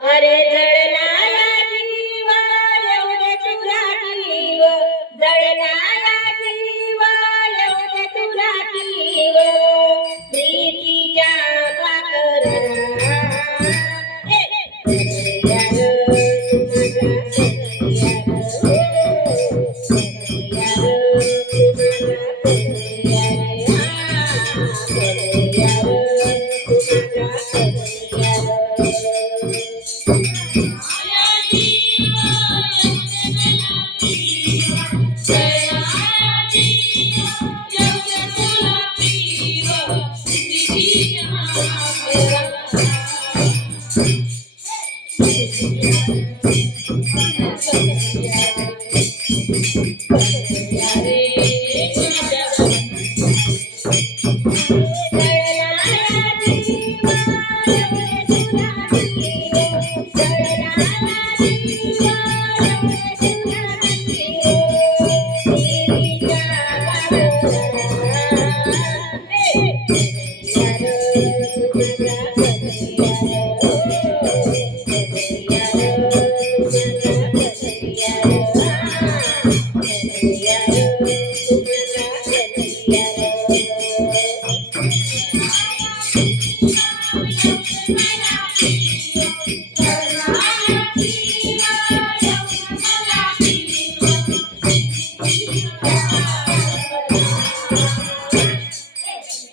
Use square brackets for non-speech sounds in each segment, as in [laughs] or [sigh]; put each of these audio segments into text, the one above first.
અરે રડનાયા [laughs] [laughs] Thank.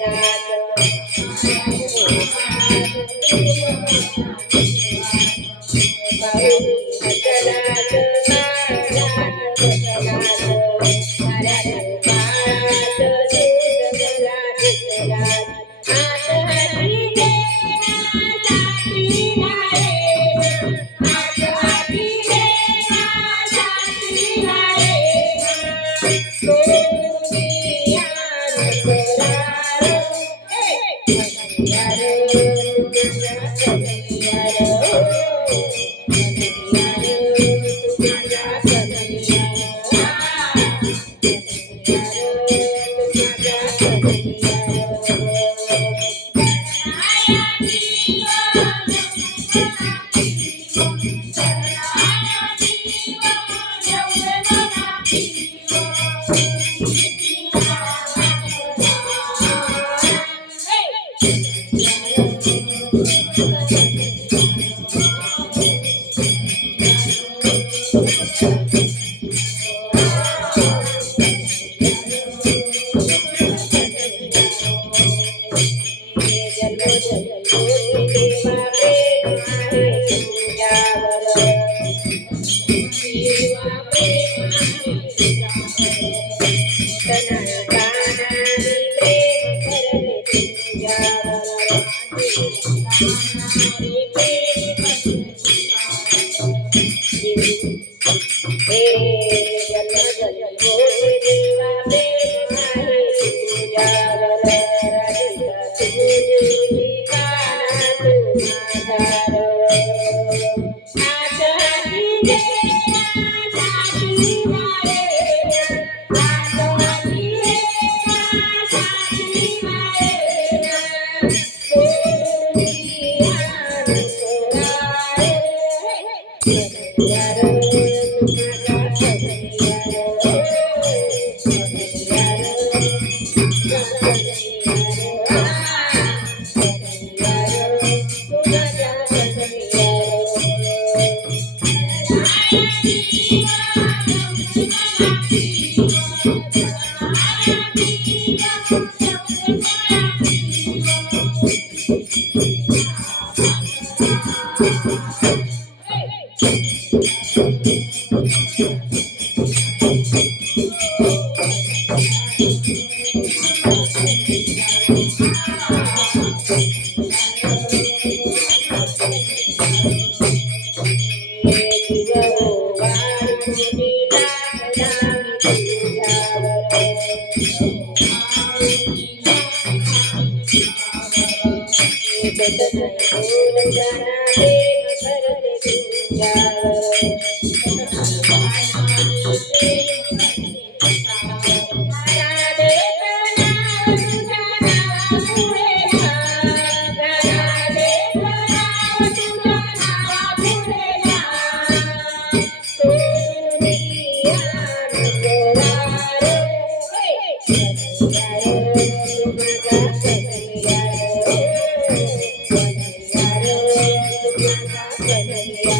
Yeah. Thank you. Yeah, yeah. Bharata ಜನ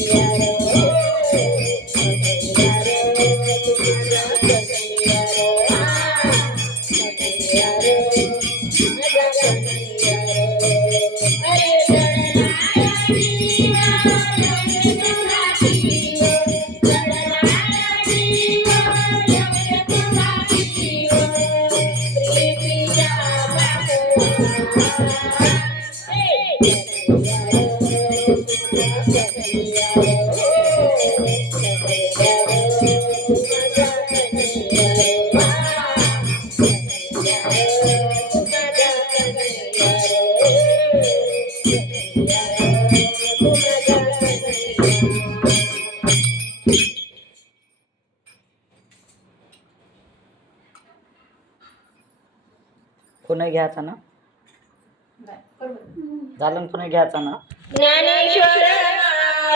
पुणे घ्यायचा ना नाही, बरोबर. झालं ना पुणे घ्यायचा ना ज्ञानेश्वर